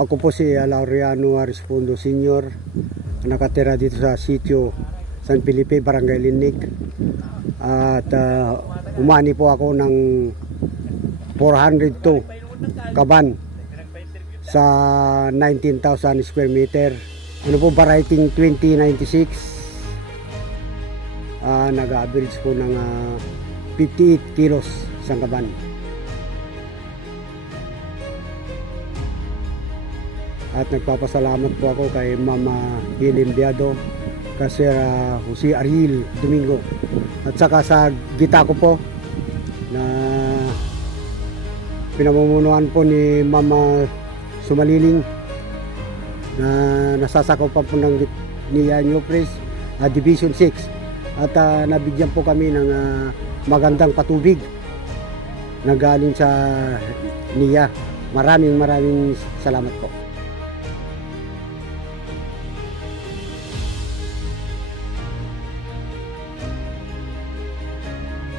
Ako po si Laureano Arispondo Sr. Nakatira dito sa sitio San Felipe, Barangay Linig. At ah, umani po ako ng 402 kaban sa 19,000 square meter. Ano po, variety 2096. Ah, nag-average po ng ah, 58 kilos isang kaban. At nagpapasalamat po ako kay Mama Hilimbiado, kasi uh, Jose Ariel Domingo. At saka sa gita ko po na pinamumunuan po ni Mama Sumaliling na nasasakupan po ng ni New Press ah, Division 6 at ah, nabigyan po kami ng ah, magandang patubig na galing sa NIA. Maraming maraming salamat po.